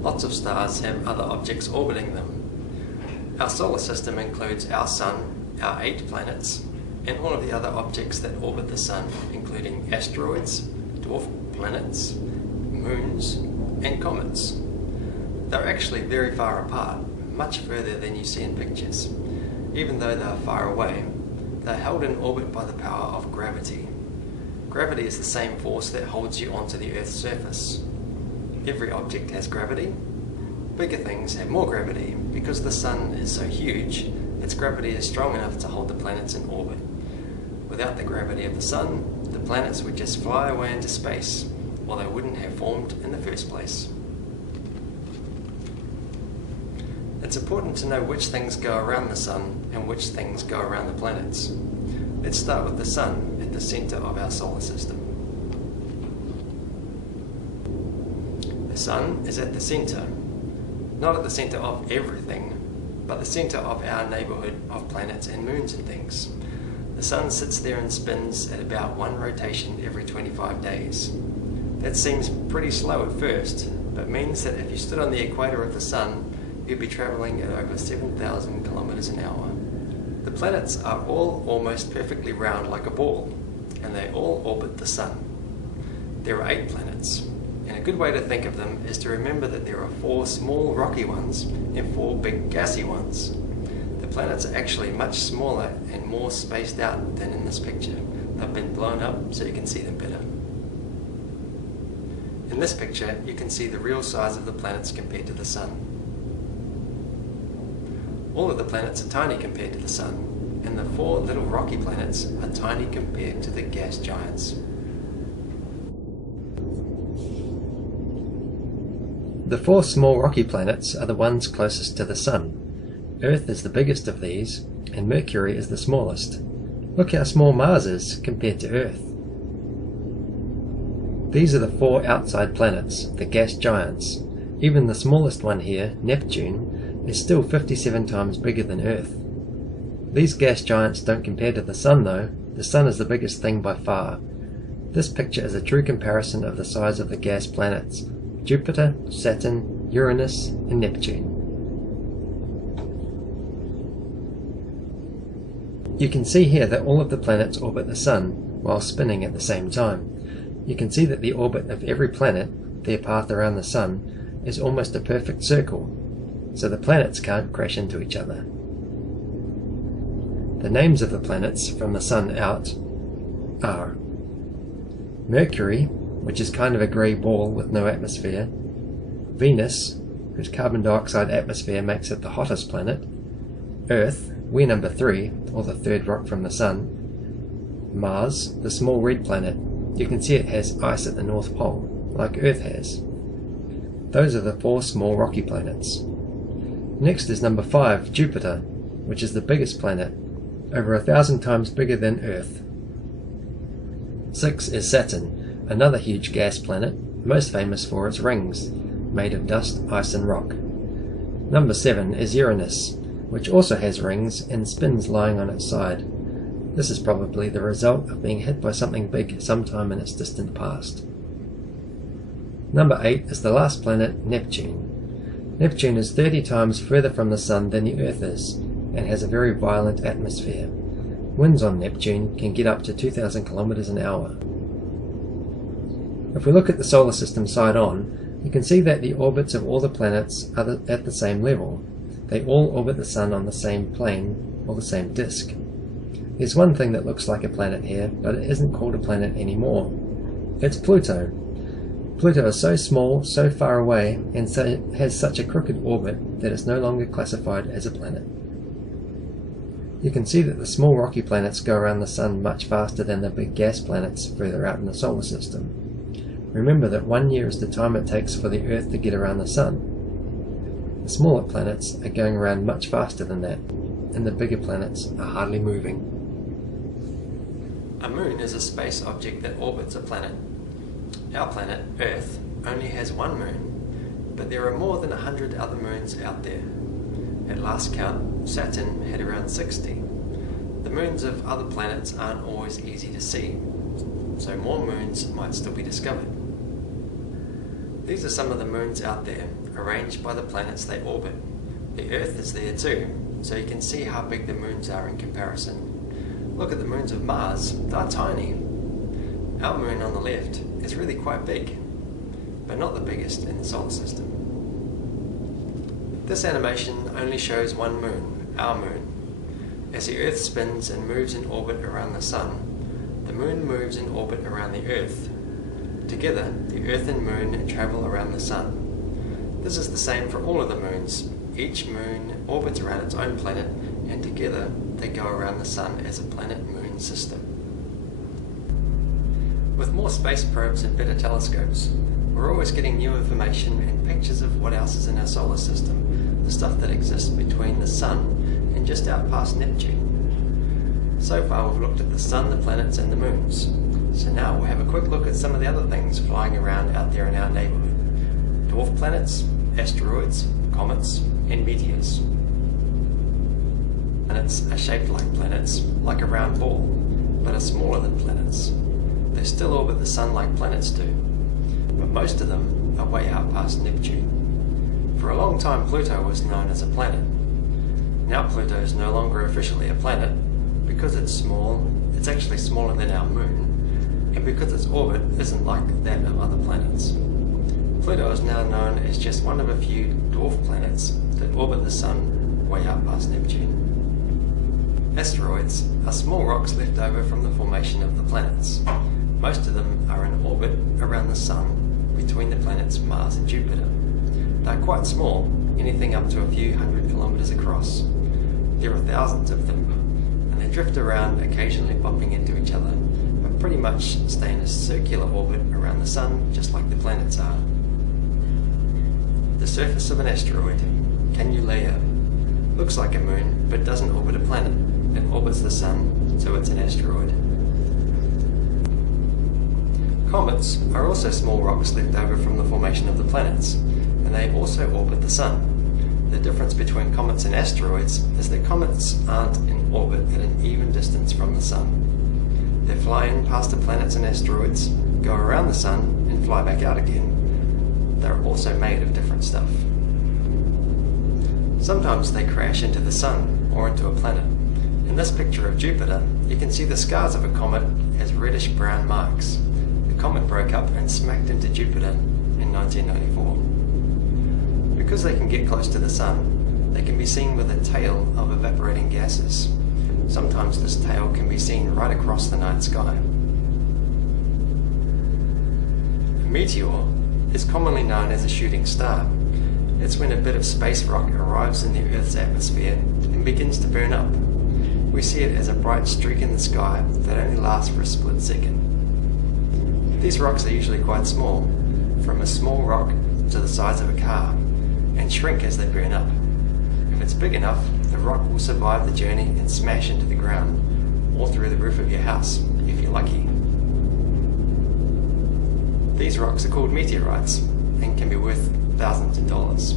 Lots of stars have other objects orbiting them. Our solar system includes our Sun, our 8 planets, and all of the other objects that orbit the Sun, including asteroids, dwarf planets, moons, and comets. They're actually very far apart, much further than you see in pictures. Even though they're far away, they're held in orbit by the power of gravity. Gravity is the same force that holds you onto the Earth's surface. Every object has gravity. Bigger things have more gravity because the Sun is so huge, its gravity is strong enough to hold the planets in orbit. Without the gravity of the Sun, the planets would just fly away into space, or they wouldn't have formed in the first place. It's important to know which things go around the Sun and which things go around the planets. Let's start with the Sun at the center of our solar system. The Sun is at the center, not at the center of everything, but the center of our neighborhood of planets and moons and things. The Sun sits there and spins at about 1 rotation every 25 days. That seems pretty slow at first, but means that if you stood on the equator of the Sun, you'd be traveling at over 7,000 kilometers an hour. The planets are all almost perfectly round like a ball, and they all orbit the Sun. There are 8 planets, and a good way to think of them is to remember that there are 4 small rocky ones and 4 big gassy ones. The planets are actually much smaller and more spaced out than in this picture. They've been blown up so you can see them better. In this picture, you can see the real size of the planets compared to the Sun. All of the planets are tiny compared to the Sun, and the 4 little rocky planets are tiny compared to the gas giants. The 4 small rocky planets are the ones closest to the Sun. Earth is the biggest of these, and Mercury is the smallest. Look how small Mars is compared to Earth. These are the 4 outside planets, the gas giants. Even the smallest one here, Neptune, is still 57 times bigger than Earth. These gas giants don't compare to the Sun though. The Sun is the biggest thing by far. This picture is a true comparison of the size of the gas planets: Jupiter, Saturn, Uranus, and Neptune. You can see here that all of the planets orbit the Sun while spinning at the same time. You can see that the orbit of every planet, their path around the Sun, is almost a perfect circle, so the planets can't crash into each other. The names of the planets from the Sun out are Mercury, which is kind of a grey ball with no atmosphere; Venus, whose carbon dioxide atmosphere makes it the hottest planet; Earth, we're number 3, or the 3rd rock from the Sun; Mars, the small red planet. You can see it has ice at the North Pole, like Earth has. Those are the 4 small rocky planets. Next is number 5, Jupiter, which is the biggest planet, over 1,000 times bigger than Earth. 6 is Saturn, another huge gas planet, most famous for its rings, made of dust, ice and rock. Number 7 is Uranus, which also has rings and spins lying on its side. This is probably the result of being hit by something big sometime in its distant past. Number 8 is the last planet, Neptune. Neptune is 30 times further from the Sun than the Earth is, and has a very violent atmosphere. Winds on Neptune can get up to 2,000 kilometers an hour. If we look at the solar system side on, you can see that the orbits of all the planets are at the same level. They all orbit the Sun on the same plane, or the same disk. There's one thing that looks like a planet here, but it isn't called a planet anymore. It's Pluto. Pluto is so small, so far away, and so has such a crooked orbit that it's no longer classified as a planet. You can see that the small rocky planets go around the Sun much faster than the big gas planets further out in the solar system. Remember that 1 year is the time it takes for the Earth to get around the Sun. The smaller planets are going around much faster than that, and the bigger planets are hardly moving. A moon is a space object that orbits a planet. Our planet, Earth, only has 1 moon, but there are more than 100 other moons out there. At last count, Saturn had around 60. The moons of other planets aren't always easy to see. so more moons might still be discovered. These are some of the moons out there, arranged by the planets they orbit. The Earth is there too, so you can see how big the moons are in comparison. Look at the moons of Mars, they're tiny. Our moon on the left is really quite big, but not the biggest in the solar system. This animation only shows one moon, our moon. As the Earth spins and moves in orbit around the Sun, the moon moves in orbit around the Earth. Together, the Earth and moon travel around the Sun. This is the same for all of the moons. Each moon orbits around its own planet, and together they go around the Sun as a planet-moon system. With more space probes and better telescopes, we're always getting new information and pictures of what else is in our solar system, the stuff that exists between the Sun and just out past Neptune. So far we've looked at the Sun, the planets and the moons. So now we'll have a quick look at some of the other things flying around out there in our neighbourhood. Dwarf planets, asteroids, comets and meteors. Planets are shaped like planets, like a round ball, but are smaller than planets. They still orbit the Sun like planets do, but most of them are way out past Neptune. For a long time Pluto was known as a planet. Now Pluto is no longer officially a planet. Because it's small, it's actually smaller than our moon, and because its orbit isn't like that of other planets. Pluto is now known as just one of a few dwarf planets that orbit the Sun way out past Neptune. Asteroids are small rocks left over from the formation of the planets. Most of them are in orbit around the Sun between the planets Mars and Jupiter. They're quite small, anything up to a few hundred kilometers across. There are thousands of them, and they drift around, occasionally bumping into each other, but pretty much stay in a circular orbit around the Sun, just like the planets are. The surface of an asteroid, Canulea, looks like a moon, but doesn't orbit a planet. It orbits the Sun, so it's an asteroid. Comets are also small rocks left over from the formation of the planets, and they also orbit the Sun. The difference between comets and asteroids is that comets aren't in orbit at an even distance from the Sun. They fly in past the planets and asteroids, go around the Sun, and fly back out again. They're also made of different stuff. Sometimes they crash into the Sun or into a planet. In this picture of Jupiter, you can see the scars of a comet as reddish-brown marks. The comet broke up and smacked into Jupiter in 1994. Because they can get close to the Sun, they can be seen with a tail of evaporating gases. Sometimes this tail can be seen right across the night sky. A meteor is commonly known as a shooting star. It's when a bit of space rock arrives in the Earth's atmosphere and begins to burn up. We see it as a bright streak in the sky that only lasts for a split second. These rocks are usually quite small, from a small rock to the size of a car, and shrink as they burn up. If it's big enough, the rock will survive the journey and smash into the ground, or through the roof of your house, if you're lucky. These rocks are called meteorites, and can be worth thousands of dollars.